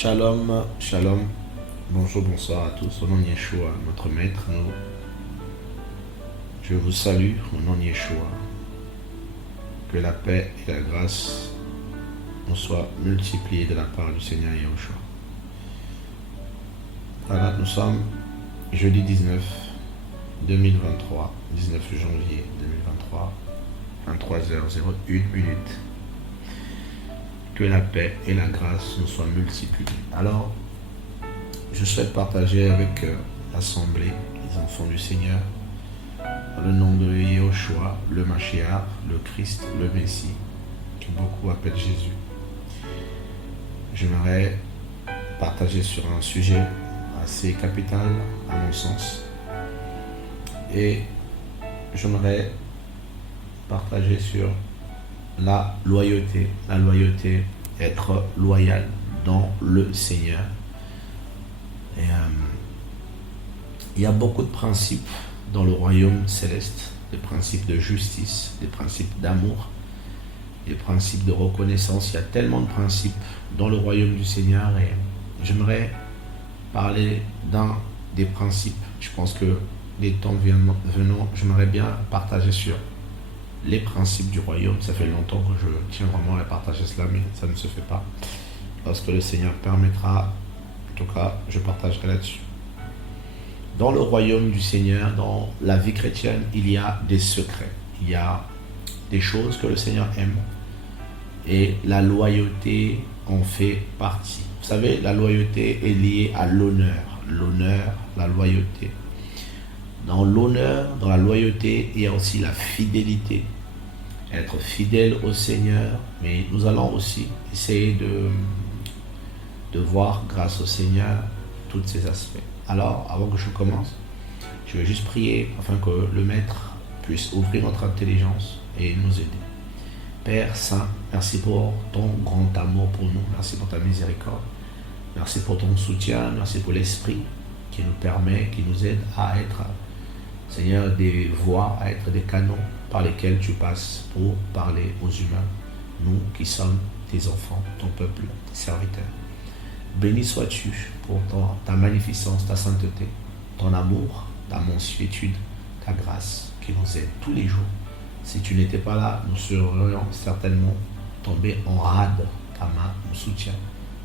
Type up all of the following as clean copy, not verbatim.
Shalom, shalom, bonjour, bonsoir à tous. Au nom de Yeshua, notre maître, je vous salue au nom de Yeshua. Que la paix et la grâce nous soient multipliées de la part du Seigneur Yeshua. Voilà, nous sommes jeudi 19 2023, 19 janvier 2023, 23h01. Que la paix et la grâce nous soient multipliées. Alors, je souhaite partager avec l'Assemblée, les enfants du Seigneur, le nom de Yeshua, le Mashiach, le Christ, le Messie, que beaucoup appellent Jésus. J'aimerais partager sur un sujet assez capital, à mon sens, et j'aimerais partager sur la loyauté, être loyal dans le Seigneur. Et il y a beaucoup de principes dans le royaume céleste, des principes de justice, des principes d'amour, des principes de reconnaissance. Il y a tellement de principes dans le royaume du Seigneur et j'aimerais parler d'un des principes. Je pense que les temps venant, j'aimerais bien partager sur les principes du royaume. Ça fait longtemps que je tiens vraiment à partager cela, mais ça ne se fait pas. Lorsque le Seigneur permettra, en tout cas, je partagerai là-dessus. Dans le royaume du Seigneur, dans la vie chrétienne, il y a des secrets. Il y a des choses que le Seigneur aime. Et la loyauté en fait partie. Vous savez, la loyauté est liée à l'honneur. L'honneur, la loyauté. Dans l'honneur, dans la loyauté, il y a aussi la fidélité. Être fidèle au Seigneur. Mais nous allons aussi essayer de voir, grâce au Seigneur, tous ces aspects. Alors, avant que je commence, je vais juste prier afin que le Maître puisse ouvrir notre intelligence et nous aider. Père Saint, merci pour ton grand amour pour nous. Merci pour ta miséricorde. Merci pour ton soutien. Merci pour l'Esprit qui nous permet, qui nous aide à être, Seigneur, des voies, à être des canaux par lesquels tu passes pour parler aux humains. Nous qui sommes tes enfants, ton peuple, tes serviteurs. Béni sois-tu pour ta magnificence, ta sainteté, ton amour, ta mansuétude, ta grâce qui nous aide tous les jours. Si tu n'étais pas là, nous serions certainement tombés en rade. Ta main nous soutient.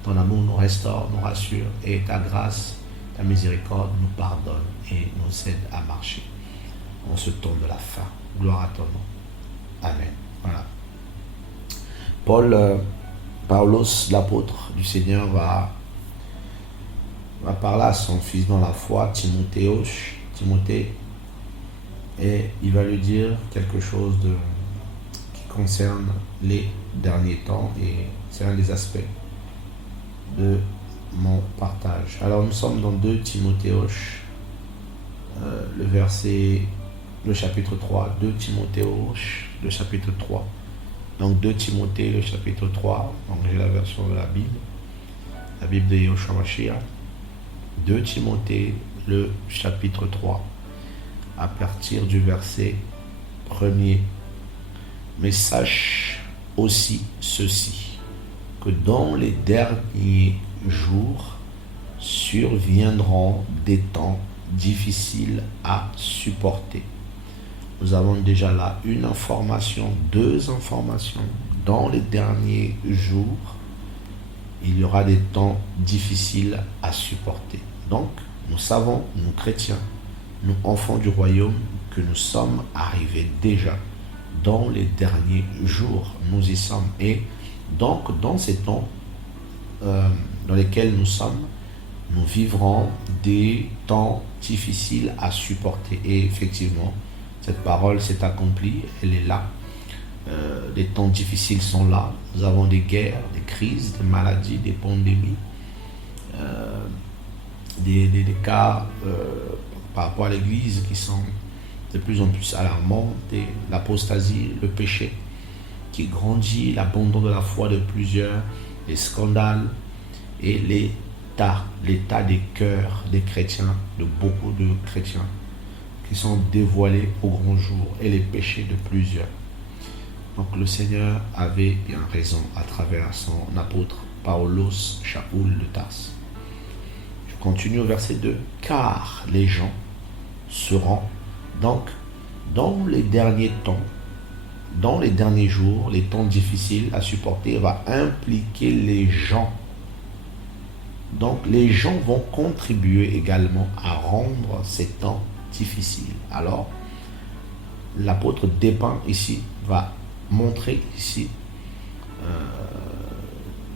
Ton amour nous restaure, nous rassure et ta grâce, ta miséricorde nous pardonne et nous aide à marcher en ce temps de la fin. Gloire à ton nom. Amen. Voilà. Paulos, l'apôtre du Seigneur, va parler à son fils dans la foi, Timothée, et il va lui dire quelque chose qui concerne les derniers temps, et c'est un des aspects de mon partage. Alors nous sommes dans 2 Timothée, le chapitre 3, 2 Timothée, le chapitre 3. Donc 2 Timothée, le chapitre 3, donc j'ai la version de la Bible de Yeshua Mashiach. 2 Timothée, le chapitre 3, à partir du verset 1er. Mais sache aussi ceci, que dans les derniers jours surviendront des temps difficiles à supporter. Nous avons déjà là une information, 2 informations. Dans les derniers jours, il y aura des temps difficiles à supporter. Donc, nous savons, nous chrétiens, nous enfants du royaume, que nous sommes arrivés déjà dans les derniers jours. Nous y sommes. Et donc, dans ces temps dans lesquels nous sommes, nous vivrons des temps difficiles à supporter. Et effectivement, cette parole s'est accomplie, elle est là. Les temps difficiles sont là. Nous avons des guerres, des crises, des maladies, des pandémies, des cas par rapport à l'Église qui sont de plus en plus alarmants, l'apostasie, le péché qui grandit, l'abandon de la foi de plusieurs, les scandales et l'état des cœurs des chrétiens, de beaucoup de chrétiens qui sont dévoilés au grand jour, et les péchés de plusieurs. Donc le Seigneur avait bien raison à travers son apôtre Paulos Shaoul de Tarse. Je continue au verset 2. Car les gens seront donc dans les derniers temps, dans les derniers jours, les temps difficiles à supporter va impliquer les gens. Donc les gens vont contribuer également à rendre ces temps difficiles. Alors, l'apôtre dépeint ici, va montrer ici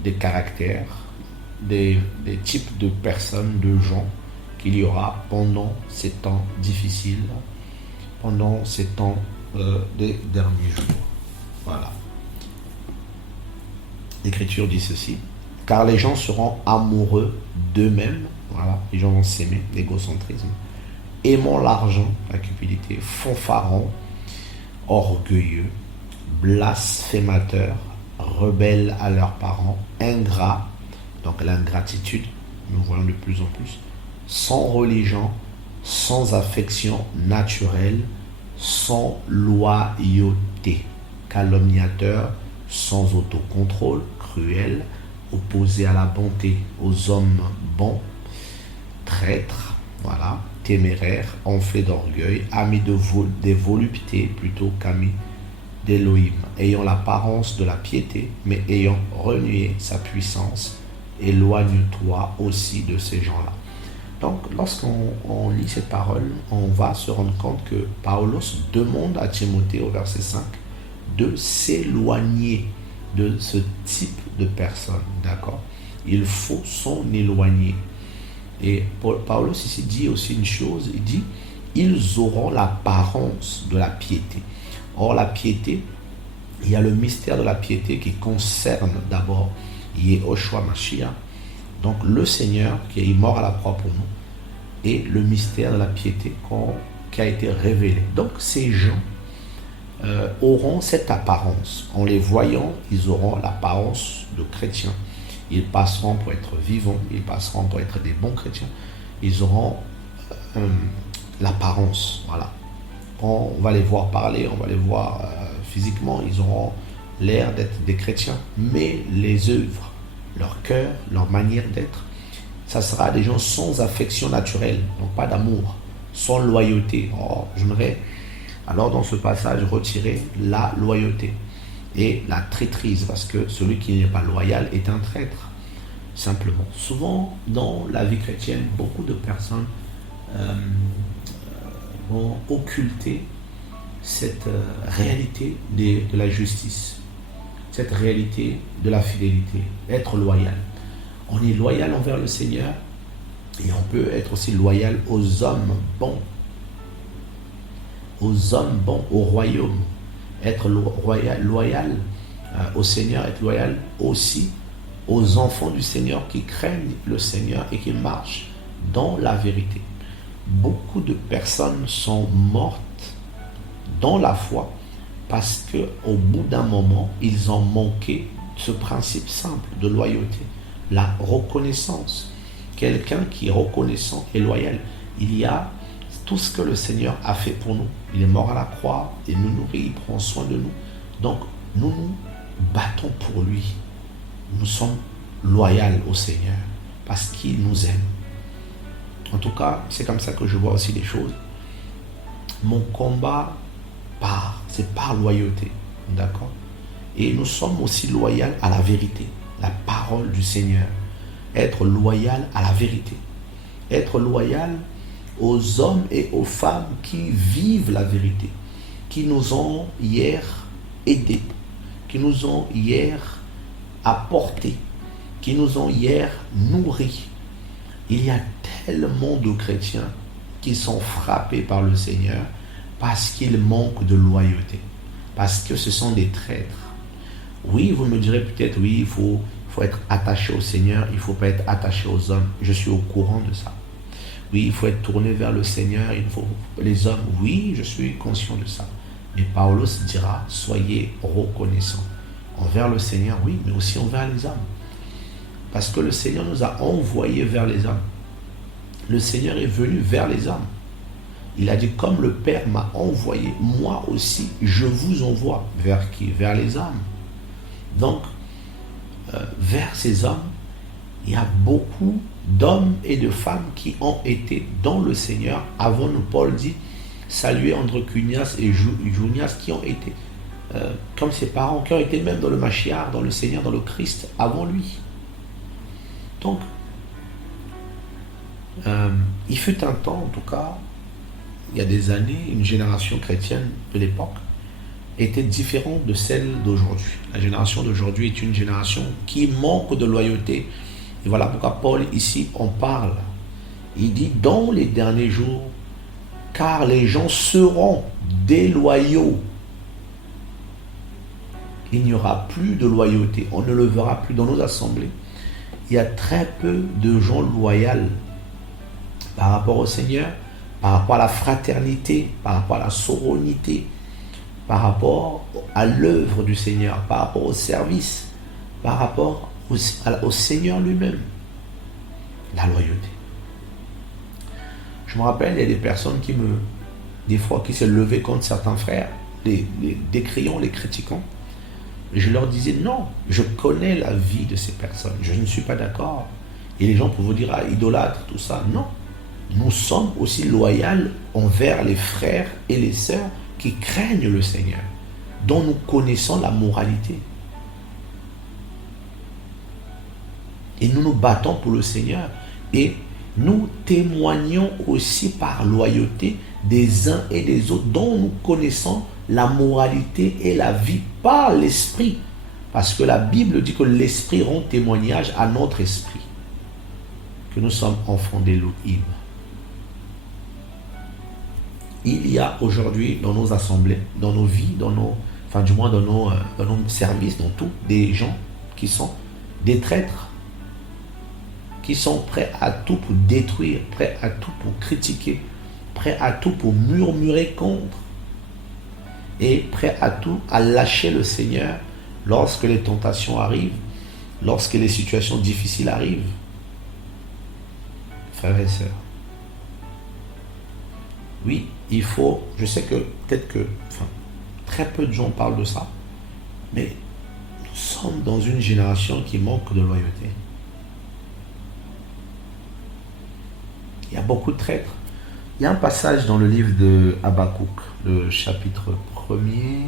des caractères, des types de personnes, de gens qu'il y aura pendant ces temps difficiles, pendant ces temps des derniers jours. Voilà. L'Écriture dit ceci. Car les gens seront amoureux d'eux-mêmes. Voilà, les gens vont s'aimer, l'égocentrisme. Aimant l'argent, la cupidité, fanfarons, orgueilleux, blasphémateurs, rebelles à leurs parents, ingrats, donc l'ingratitude, nous voyons de plus en plus, sans religion, sans affection naturelle, sans loyauté, calomniateurs, sans autocontrôle, cruels, opposés à la bonté, aux hommes bons, traîtres, voilà, téméraires, enflés d'orgueil, amis des voluptés plutôt qu'amis d'Élohim, ayant l'apparence de la piété, mais ayant renié sa puissance. Éloigne-toi aussi de ces gens-là. Donc, lorsqu'on lit cette parole, on va se rendre compte que Paulos demande à Timothée, au verset 5, de s'éloigner de ce type de personnes. D'accord? Il faut s'en éloigner. Et Paulos ici dit aussi une chose, il dit, ils auront l'apparence de la piété. Or, la piété, il y a le mystère de la piété qui concerne d'abord Yehoshua Mashiach, donc le Seigneur qui est mort à la croix pour nous, et le mystère de la piété qui a été révélé. Donc ces gens auront cette apparence. En les voyant, ils auront l'apparence de chrétiens. Ils passeront pour être vivants, ils passeront pour être des bons chrétiens. Ils auront l'apparence, voilà. On va les voir parler, on va les voir physiquement, ils auront l'air d'être des chrétiens, mais les œuvres, leur cœur, leur manière d'être, ça sera des gens sans affection naturelle, donc pas d'amour, sans loyauté. Oh, j'aimerais alors dans ce passage retirer la loyauté et la traîtrise, parce que celui qui n'est pas loyal est un traître, simplement. Souvent dans la vie chrétienne, beaucoup de personnes vont occulter cette réalité de la justice, cette réalité de la fidélité, être loyal. On est loyal envers le Seigneur et on peut être aussi loyal aux hommes bons, au royaume. Être loyal au Seigneur, être loyal aussi aux enfants du Seigneur qui craignent le Seigneur et qui marchent dans la vérité. Beaucoup de personnes sont mortes dans la foi parce qu'au bout d'un moment, ils ont manqué ce principe simple de loyauté, la reconnaissance. Quelqu'un qui est reconnaissant et loyal, il y a tout ce que le Seigneur a fait pour nous. Il est mort à la croix, il nous nourrit, il prend soin de nous. Donc, nous nous battons pour lui. Nous sommes loyaux au Seigneur parce qu'il nous aime. En tout cas, c'est comme ça que je vois aussi les choses. Mon combat c'est par loyauté. D'accord? Et nous sommes aussi loyaux à la vérité, la parole du Seigneur. Être loyal à la vérité. Être loyal aux hommes et aux femmes qui vivent la vérité, qui nous ont hier aidés, qui nous ont hier apportés, qui nous ont hier nourris. Il y a tellement de chrétiens qui sont frappés par le Seigneur parce qu'ils manquent de loyauté, parce que ce sont des traîtres. Oui, vous me direz peut-être, oui, il faut être attaché au Seigneur, il ne faut pas être attaché aux hommes. Je suis au courant de ça. Oui, il faut être tourné vers le Seigneur, il faut les hommes. Oui, je suis conscient de ça. Mais Paulos dira, soyez reconnaissants envers le Seigneur, oui, mais aussi envers les hommes. Parce que le Seigneur nous a envoyés vers les hommes. Le Seigneur est venu vers les hommes. Il a dit, comme le Père m'a envoyé, moi aussi, je vous envoie. Vers qui? Vers les hommes. Donc, vers ces hommes, il y a beaucoup d'hommes et de femmes qui ont été dans le Seigneur avant nous. Paul dit, saluez Androcunias et Junias qui ont été comme ses parents, qui ont été même dans le Mashiach, dans le Seigneur, dans le Christ avant lui. Donc, il fut un temps, en tout cas, il y a des années, une génération chrétienne de l'époque était différente de celle d'aujourd'hui. La génération d'aujourd'hui est une génération qui manque de loyauté. Et voilà pourquoi Paul ici en parle. Il dit dans les derniers jours, car les gens seront déloyaux. Il n'y aura plus de loyauté. On ne le verra plus dans nos assemblées. Il y a très peu de gens loyaux par rapport au Seigneur, par rapport à la fraternité, par rapport à la sororité, par rapport à l'œuvre du Seigneur, par rapport au service, par rapport au Seigneur lui-même. La loyauté. Je me rappelle, il y a des personnes des fois, qui se levaient contre certains frères, les décriant, les critiquant. Et je leur disais, non, je connais la vie de ces personnes, je ne suis pas d'accord. Et les gens peuvent vous dire, ah, idolâtre, tout ça. Non, nous sommes aussi loyaux envers les frères et les sœurs qui craignent le Seigneur, dont nous connaissons la moralité. Et nous nous battons pour le Seigneur. Et nous témoignons aussi par loyauté des uns et des autres dont nous connaissons la moralité et la vie par l'esprit. Parce que la Bible dit que l'esprit rend témoignage à notre esprit que nous sommes enfants d'Élohim. Il y a aujourd'hui dans nos assemblées, dans nos vies, dans nos services, dans tout, des gens qui sont des traîtres, qui sont prêts à tout pour détruire, prêts à tout pour critiquer, prêts à tout pour murmurer contre, et prêts à tout à lâcher le Seigneur lorsque les tentations arrivent, lorsque les situations difficiles arrivent. Frères et sœurs, oui, il faut, je sais que peut-être que, très peu de gens parlent de ça, mais nous sommes dans une génération qui manque de loyauté. Il y a beaucoup de traîtres. Il y a un passage dans le livre de Habakkuk, le chapitre 1er,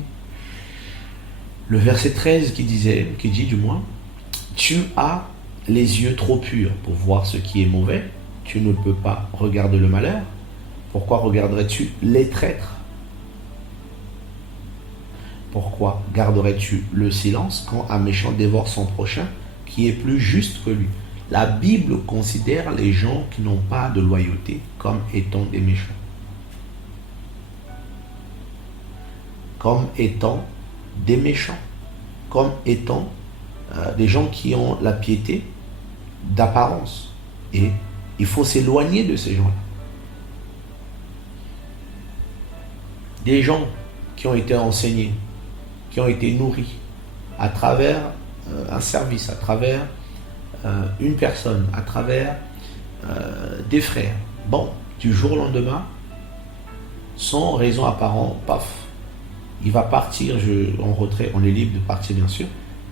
le verset 13 qui dit du moins, tu as les yeux trop purs pour voir ce qui est mauvais, tu ne peux pas regarder le malheur, pourquoi regarderais-tu les traîtres? Pourquoi garderais-tu le silence quand un méchant dévore son prochain qui est plus juste que lui? La Bible considère les gens qui n'ont pas de loyauté comme étant des méchants. Comme étant des méchants. Comme étant des gens qui ont la piété d'apparence. Et il faut s'éloigner de ces gens-là. Des gens qui ont été enseignés, qui ont été nourris à travers un service, à travers une personne, à travers des frères. Bon, du jour au lendemain, sans raison apparente, paf, il va partir en retrait, on est libre de partir bien sûr,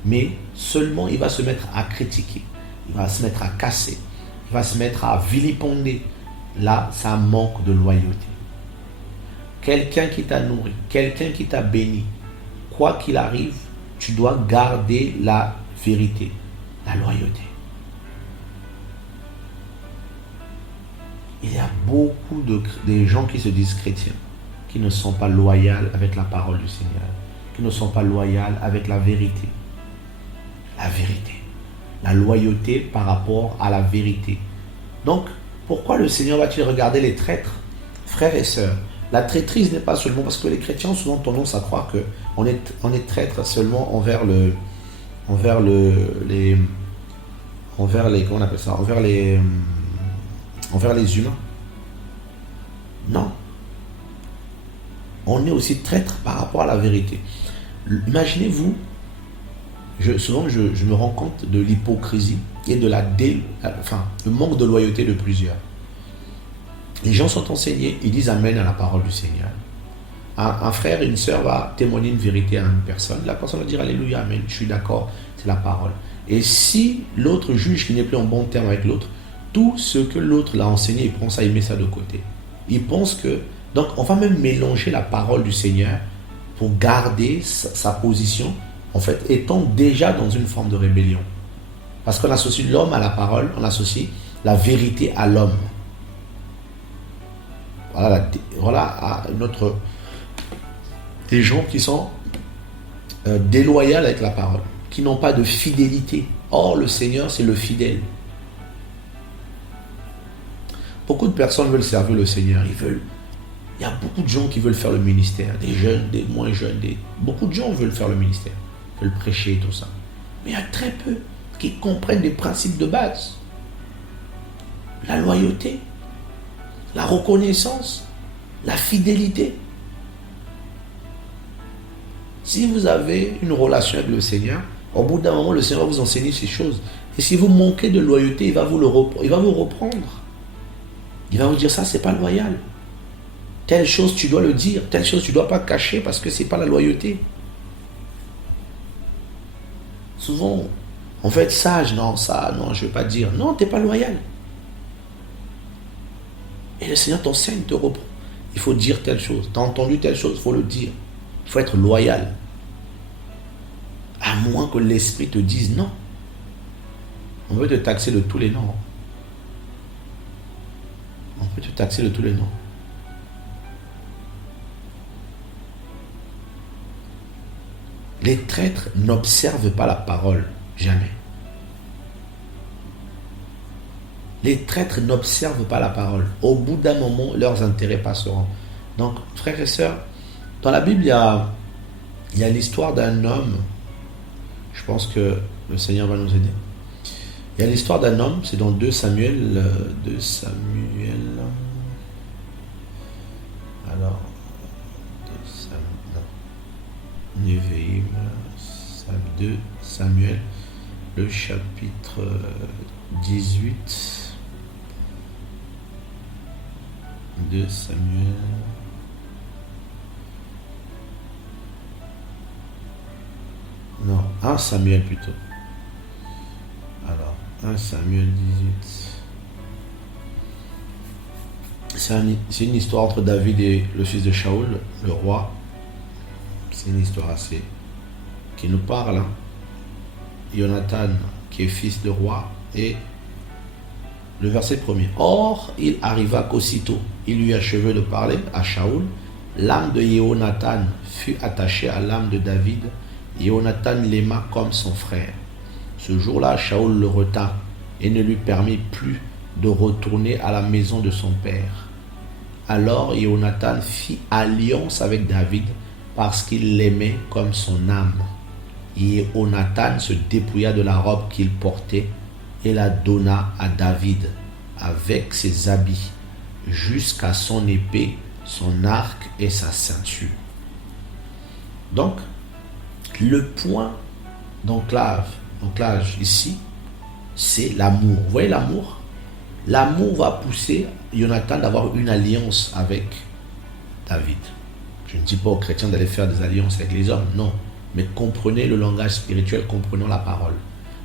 mais seulement il va se mettre à critiquer, il va se mettre à casser, il va se mettre à vilipender. Là, ça manque de loyauté. Quelqu'un qui t'a nourri, quelqu'un qui t'a béni, quoi qu'il arrive, tu dois garder la vérité, la loyauté. Il y a beaucoup de gens qui se disent chrétiens, qui ne sont pas loyaux avec la parole du Seigneur, qui ne sont pas loyaux avec la vérité. La vérité. La loyauté par rapport à la vérité. Donc, pourquoi le Seigneur va-t-il regarder les traîtres? Frères et sœurs, la traîtrise n'est pas seulement parce que les chrétiens ont souvent tendance à croire qu'on est traître seulement envers les humains. Non. On est aussi traître par rapport à la vérité. Imaginez-vous, souvent je me rends compte de l'hypocrisie et de le manque de loyauté de plusieurs. Les gens sont enseignés, ils disent Amen à la parole du Seigneur. Un frère et une sœur va témoigner une vérité à une personne. La personne va dire Alléluia, Amen, je suis d'accord, c'est la parole. Et si l'autre juge qu'il n'est plus en bon terme avec l'autre, tout ce que l'autre l'a enseigné, il prend ça, il met ça de côté. Il pense que... Donc on va même mélanger la parole du Seigneur pour garder sa position, en fait, étant déjà dans une forme de rébellion. Parce qu'on associe l'homme à la parole, on associe la vérité à l'homme. Voilà à notre... Des gens qui sont déloyaux avec la parole, qui n'ont pas de fidélité. Or, le Seigneur, c'est le fidèle. Beaucoup de personnes veulent servir le Seigneur. Il y a beaucoup de gens qui veulent faire le ministère, des jeunes, des moins jeunes. Beaucoup de gens veulent faire le ministère, veulent prêcher et tout ça. Mais il y a très peu qui comprennent les principes de base. La loyauté, la reconnaissance, la fidélité. Si vous avez une relation avec le Seigneur, au bout d'un moment, le Seigneur va vous enseigner ces choses. Et si vous manquez de loyauté, il va vous reprendre. Il va vous dire ça, c'est pas loyal. Telle chose, tu dois le dire. Telle chose, tu ne dois pas cacher parce que c'est pas la loyauté. Souvent, on veut être sage. Non, ça, non, je ne veux pas dire. Non, tu n'es pas loyal. Et le Seigneur t'enseigne, te reprend. Il faut dire telle chose. Tu as entendu telle chose, il faut le dire. Il faut être loyal. À moins que l'Esprit te dise non. On veut te taxer de tous les noms. On peut te taxer de tous les noms. Les traîtres n'observent pas la parole, jamais. Les traîtres n'observent pas la parole. Au bout d'un moment, leurs intérêts passeront. Donc, frères et sœurs, dans la Bible, il y a l'histoire d'un homme. Je pense que le Seigneur va nous aider. Il y a l'histoire d'un homme, c'est dans 2 Samuel. Alors, 2 Samuel, le chapitre 18. 2 Samuel. Non, 1 Samuel plutôt. Alors, 1 Samuel 18. C'est une histoire entre David et le fils de Shaoul, le roi. C'est une histoire assez qui nous parle. Jonathan, qui est fils de roi, et le verset 1er. Or, il arriva qu'aussitôt il eut achevé de parler à Shaoul, l'âme de Jonathan fut attachée à l'âme de David. Jonathan l'aima comme son frère. Ce jour-là, Shaoul le retint et ne lui permit plus de retourner à la maison de son père. Alors Jonathan fit alliance avec David parce qu'il l'aimait comme son âme. Et Jonathan se dépouilla de la robe qu'il portait et la donna à David avec ses habits, jusqu'à son épée, son arc et sa ceinture. Donc, le point d'ancrage ici, c'est l'amour. Vous voyez l'amour? L'amour va pousser Jonathan d'avoir une alliance avec David. Je ne dis pas aux chrétiens d'aller faire des alliances avec les hommes, non. Mais comprenez le langage spirituel, comprenons la parole.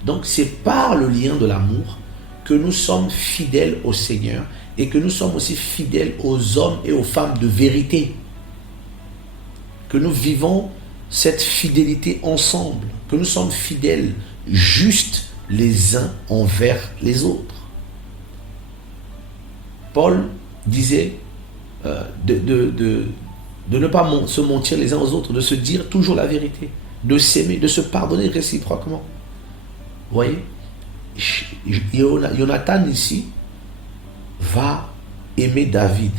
Donc c'est par le lien de l'amour que nous sommes fidèles au Seigneur et que nous sommes aussi fidèles aux hommes et aux femmes de vérité. Que nous vivons cette fidélité ensemble, que nous sommes fidèles, justes les uns envers les autres. Paul disait de ne pas se mentir les uns aux autres, de se dire toujours la vérité, de s'aimer, de se pardonner réciproquement. Vous voyez, Jonathan ici va aimer David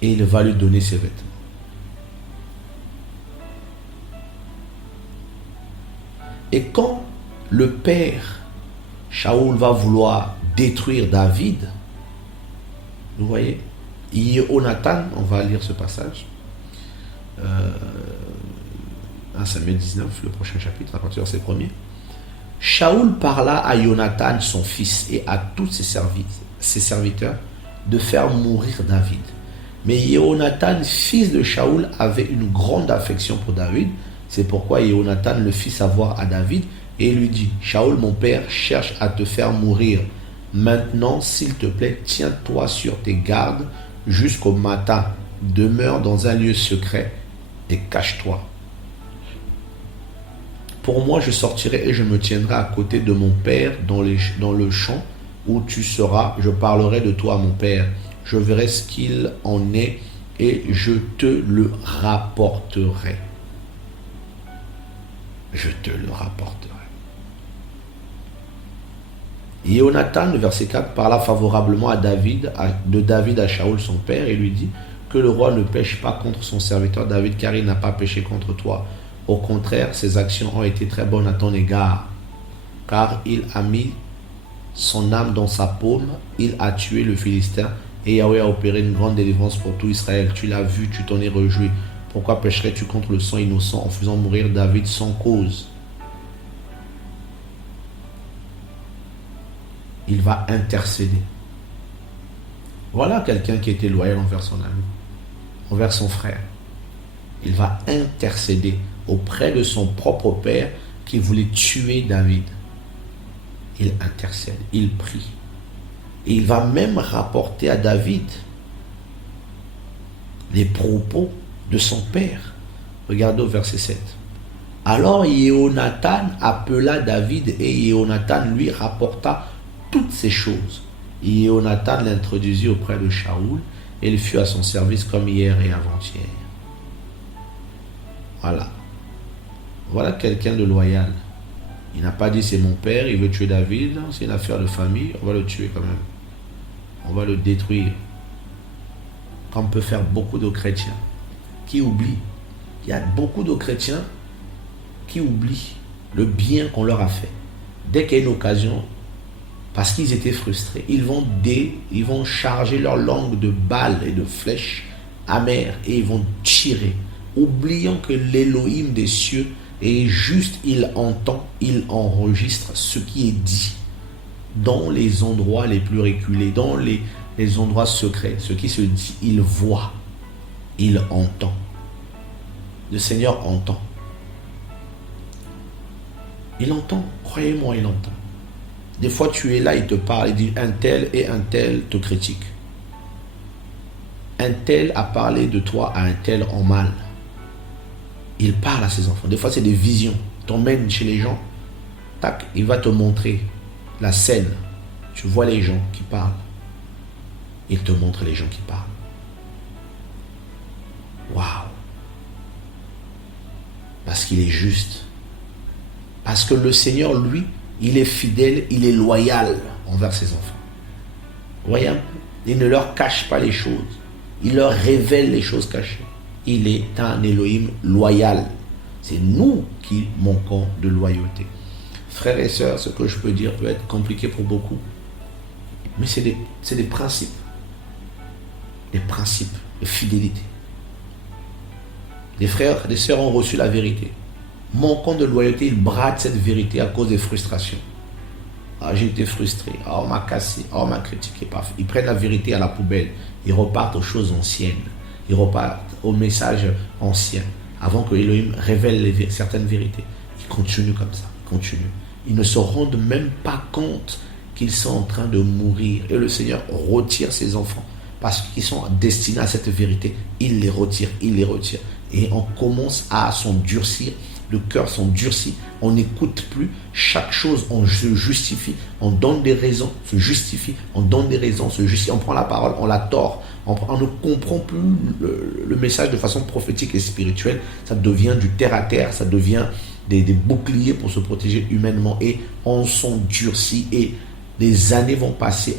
et il va lui donner ses vêtements. Et quand le père Shaoul va vouloir détruire David, vous voyez, Jonathan, on va lire ce passage, 1 Samuel 19, le prochain chapitre, à partir de ses premiers. Shaoul parla à Jonathan, son fils, et à tous ses serviteurs, de faire mourir David. Mais Jonathan, fils de Shaoul, avait une grande affection pour David, C'est pourquoi Yonatan le fit savoir à David et lui dit, Shaoul mon père cherche à te faire mourir. Maintenant, s'il te plaît, tiens-toi sur tes gardes jusqu'au matin. Demeure dans un lieu secret et cache-toi. Pour moi, je sortirai et je me tiendrai à côté de mon père dans le champ où tu seras. Je parlerai de toi à mon père. Je verrai ce qu'il en est et je te le rapporterai. Je te le rapporterai. Yonatan, verset 4, parla favorablement de David à Shaoul son père et lui dit que le roi ne pêche pas contre son serviteur David car il n'a pas péché contre toi. Au contraire, ses actions ont été très bonnes à ton égard car il a mis son âme dans sa paume, il a tué le Philistin et Yahweh a opéré une grande délivrance pour tout Israël. Tu l'as vu, tu t'en es réjoui. Pourquoi pécherais-tu contre le sang innocent en faisant mourir David sans cause? Il va intercéder. Voilà quelqu'un qui était loyal envers son ami, envers son frère. Il va intercéder auprès de son propre père qui voulait tuer David. Il intercède, il prie. Et il va même rapporter à David les propos de son père. Regardez au verset 7. Alors Yonatan appela David et Yonatan lui rapporta toutes ces choses. Yonatan l'introduisit auprès de Shaoul et il fut à son service comme hier et avant-hier. Voilà. Voilà quelqu'un de loyal. Il n'a pas dit c'est mon père, il veut tuer David, c'est une affaire de famille, on va le tuer quand même. On va le détruire. Comme peut faire beaucoup de chrétiens qui oublient. Il y a beaucoup de chrétiens qui oublient le bien qu'on leur a fait. Dès qu'il y a une occasion, parce qu'ils étaient frustrés, ils vont charger leur langue de balles et de flèches amères et ils vont tirer, oubliant que l'Élohim des cieux est juste, il entend, il enregistre ce qui est dit dans les endroits les plus reculés, dans les endroits secrets. Ce qui se dit, il voit, il entend. Le Seigneur entend. Il entend, croyez-moi, il entend. Des fois, tu es là, il te parle, il dit un tel et un tel te critique. Un tel a parlé de toi à un tel en mal. Il parle à ses enfants. Des fois, c'est des visions. T'emmènes chez les gens, tac, il va te montrer la scène. Tu vois les gens qui parlent. Il te montre les gens qui parlent. Waouh! Parce qu'il est juste. Parce que le Seigneur, lui, il est fidèle, il est loyal envers ses enfants. Voyez un peu, il ne leur cache pas les choses. Il leur révèle les choses cachées. Il est un Elohim loyal. C'est nous qui manquons de loyauté. Frères et sœurs, ce que je peux dire peut être compliqué pour beaucoup. Mais c'est des principes. Des principes de fidélité. Des frères, des sœurs ont reçu la vérité. Manquant de loyauté, ils bradent cette vérité à cause des frustrations. Ah, j'ai été frustré. Ah, on m'a cassé. Ah, on m'a critiqué. Ils prennent la vérité à la poubelle. Ils repartent aux choses anciennes. Ils repartent aux messages anciens. Avant que Elohim révèle certaines vérités. Ils continuent comme ça. Ils continuent. Ils ne se rendent même pas compte qu'ils sont en train de mourir. Et le Seigneur retire ses enfants. Parce qu'ils sont destinés à cette vérité. Il les retire. Il les retire. Et on commence à s'endurcir. Le cœur s'endurcit, on n'écoute plus, chaque chose on se justifie, on donne des raisons, se justifie, on donne des raisons, se justifie, on prend la parole, on la tord, on ne comprend plus le message de façon prophétique et spirituelle, ça devient du terre à terre, ça devient des boucliers pour se protéger humainement et on s'endurcit et des années vont passer,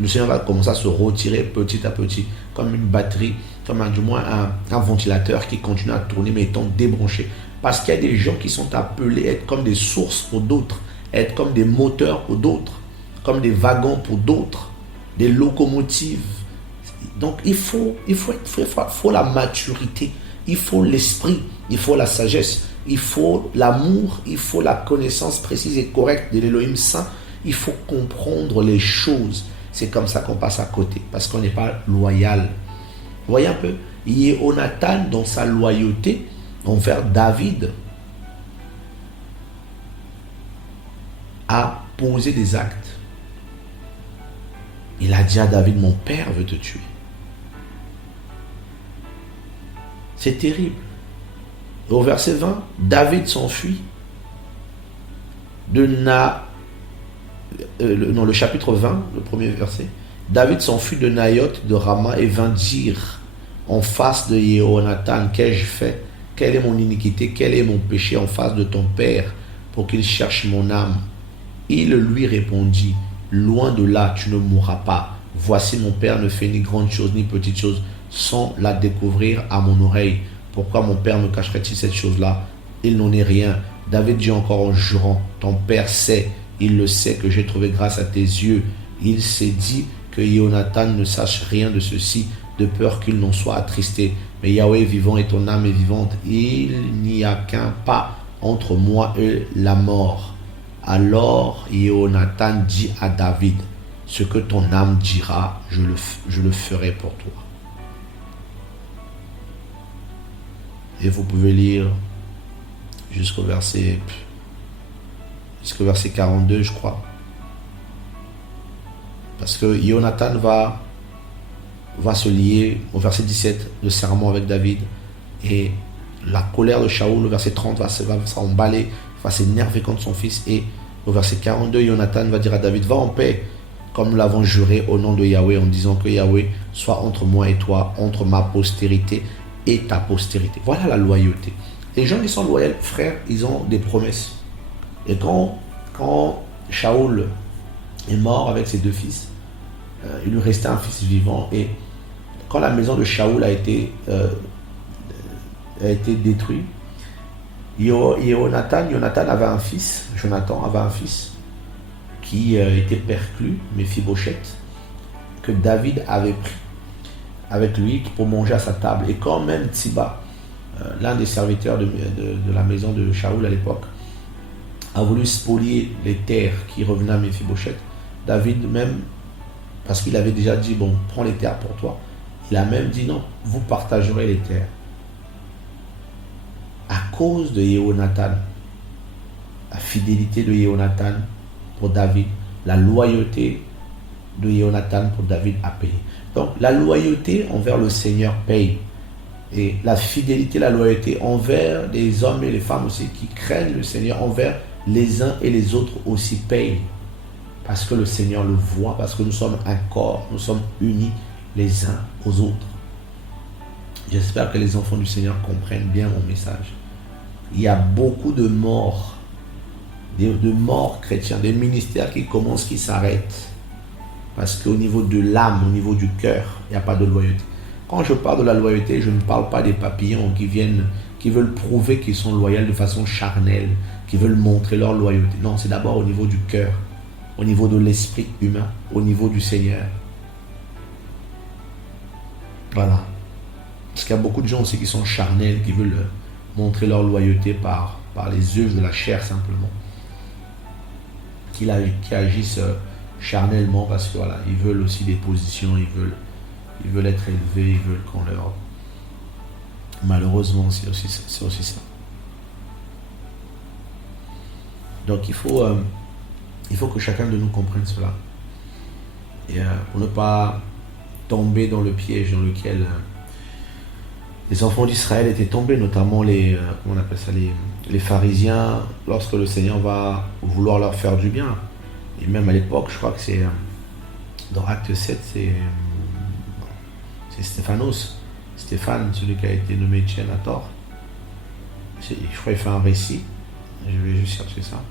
le Seigneur va commencer à se retirer petit à petit, comme une batterie, comme du moins un ventilateur qui continue à tourner mais étant débranché. Parce qu'il y a des gens qui sont appelés à être comme des sources pour d'autres, être comme des moteurs pour d'autres, comme des wagons pour d'autres, des locomotives. Donc il faut la maturité, il faut l'esprit, il faut la sagesse, il faut l'amour, il faut la connaissance précise et correcte de l'Élohim Saint. Il faut comprendre les choses. C'est comme ça qu'on passe à côté, parce qu'on n'est pas loyal. Vous voyez un peu, Yonatan, dans sa loyauté envers David, a posé des actes. Il a dit à David, mon père veut te tuer. C'est terrible. Et au verset 20, David s'enfuit le chapitre 20, le premier verset. David s'enfuit de Naïoth de Rama et vint dire en face de Yehonatan, qu'ai-je fait? Quelle est mon iniquité? Quel est mon péché en face de ton père pour qu'il cherche mon âme? Il lui répondit, loin de là, tu ne mourras pas. Voici mon père ne fait ni grande chose ni petite chose sans la découvrir à mon oreille. Pourquoi mon père me cacherait-il cette chose-là? Il n'en est rien. David dit encore en jurant, ton père sait, il le sait que j'ai trouvé grâce à tes yeux. Il s'est dit que Yehonatan ne sache rien de ceci, de peur qu'il n'en soit attristé. Mais Yahweh est vivant et ton âme est vivante. Il n'y a qu'un pas entre moi et la mort. Alors Yehonatan dit à David, ce que ton âme dira, je le ferai pour toi. Et vous pouvez lire jusqu'au verset 42, je crois. Parce que Yehonatan va se lier au verset 17, le serment avec David. Et la colère de Shaoul, au verset 30, va s'emballer, va s'énerver contre son fils. Et au verset 42, Yehonatan va dire à David, va en paix, comme nous l'avons juré au nom de Yahweh, en disant que Yahweh soit entre moi et toi, entre ma postérité et ta postérité. Voilà la loyauté. Les gens qui sont loyaux, frères, ils ont des promesses. Et quand Shaoul est mort avec ses deux fils, il lui restait un fils vivant. Et quand la maison de Shaoul a été détruite, Jonathan avait un fils, qui était perclus, Méphibosheth, que David avait pris avec lui pour manger à sa table. Et quand même Tsiba, l'un des serviteurs de la maison de Shaoul à l'époque, a voulu spolier les terres qui revenaient à Méphibosheth, David même, parce qu'il avait déjà dit, bon, prends les terres pour toi, il a même dit, non, vous partagerez les terres. À cause de Yehonatan, la fidélité de Yehonatan pour David, la loyauté de Yehonatan pour David a payé. Donc la loyauté envers le Seigneur paye. Et la fidélité, la loyauté envers les hommes et les femmes aussi qui craignent le Seigneur, envers les uns et les autres aussi payent. Parce que le Seigneur le voit, parce que nous sommes un corps, nous sommes unis les uns aux autres. J'espère que les enfants du Seigneur comprennent bien mon message. Il y a beaucoup de morts, de morts chrétiens, des ministères qui commencent, qui s'arrêtent. Parce qu'au niveau de l'âme, au niveau du cœur, il n'y a pas de loyauté. Quand je parle de la loyauté, je ne parle pas des papillons qui veulent prouver qu'ils sont loyaux de façon charnelle, qui veulent montrer leur loyauté. Non, c'est d'abord au niveau du cœur, au niveau de l'esprit humain, au niveau du Seigneur. Voilà. Parce qu'il y a beaucoup de gens aussi qui sont charnels, qui veulent montrer leur loyauté par les œuvres de la chair simplement. Qui agissent charnellement parce que voilà, ils veulent aussi des positions, ils veulent être élevés, ils veulent qu'on leur... Malheureusement, c'est aussi ça. Donc il faut que chacun de nous comprenne cela. Et pour ne pas tomber dans le piège dans lequel les enfants d'Israël étaient tombés, notamment les pharisiens, lorsque le Seigneur va vouloir leur faire du bien. Et même à l'époque, je crois que c'est dans Acte 7, c'est Stéphanos. Stéphane, celui qui a été nommé Tchène à tort. Je crois qu'il fait un récit. Je vais juste chercher ça.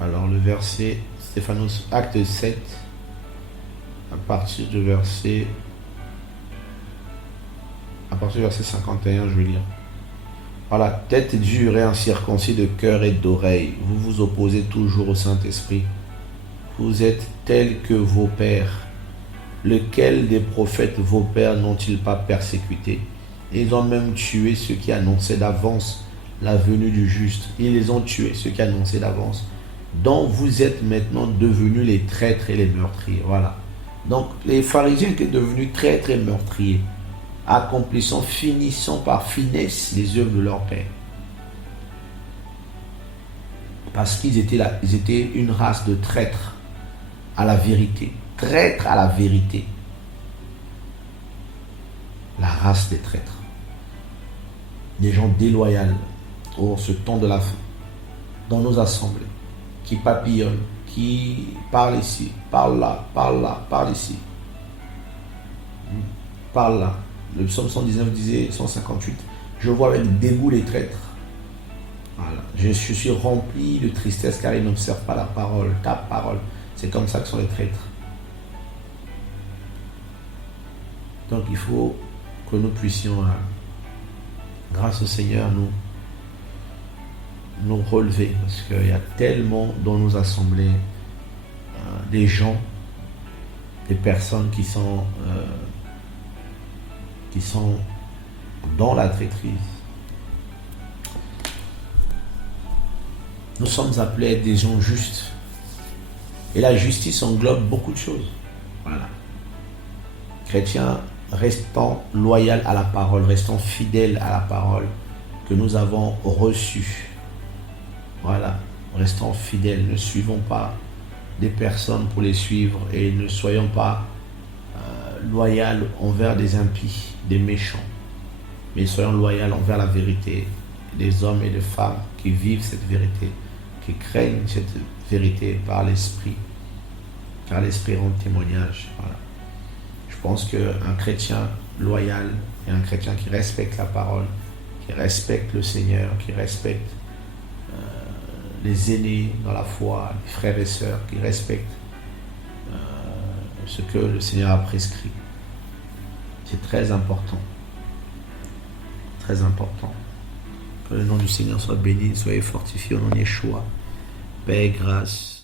Alors le verset, Stéphanos, Acte 7, à partir du verset 51, je vais lire. Voilà, tête dure et incirconcis de cœur et d'oreille, vous vous opposez toujours au Saint-Esprit. Vous êtes tels que vos pères. Lequel des prophètes vos pères n'ont-ils pas persécuté? Ils ont même tué ceux qui annonçaient d'avance la venue du juste. Ils les ont tués, ceux qui annonçaient d'avance. Donc vous êtes maintenant devenus les traîtres et les meurtriers. Voilà. Donc les pharisiens étaient devenus traîtres et meurtriers accomplissant, finissant par finesse les œuvres de leur Père. Parce qu'ils étaient là, ils étaient une race de traîtres à la vérité. Traîtres à la vérité. La race des traîtres. Des gens déloyaux au ce temps de la fin. Dans nos assemblées. Qui papillonnent, qui parlent ici, parlent là, parlent ici. Parlent là. Le psaume 119 disait, 158, je vois avec dégoût les traîtres. Voilà. Je suis rempli de tristesse car ils n'observent pas la parole, ta parole. C'est comme ça que sont les traîtres. Donc il faut que nous puissions, grâce au Seigneur, nous relever. Parce qu'il y a tellement dans nos assemblées des gens, des personnes qui sont dans la traîtrise. Nous sommes appelés à être des gens justes. Et la justice englobe beaucoup de choses. Voilà. Chrétiens, restant loyal à la parole, restant fidèles à la parole que nous avons reçue. Voilà. Restons fidèles. Ne suivons pas des personnes pour les suivre et ne soyons pas loyaux envers des impies, des méchants. Mais soyons loyaux envers la vérité, des hommes et des femmes qui vivent cette vérité, qui craignent cette vérité par l'Esprit, car l'Esprit rend témoignage. Voilà. Je pense qu'un chrétien loyal et un chrétien qui respecte la parole, qui respecte le Seigneur, qui respecte les aînés dans la foi, les frères et sœurs, qui respectent ce que le Seigneur a prescrit. C'est très important. Très important. Que le nom du Seigneur soit béni, soyez fortifiés au nom de Yeshua. Paix et grâce.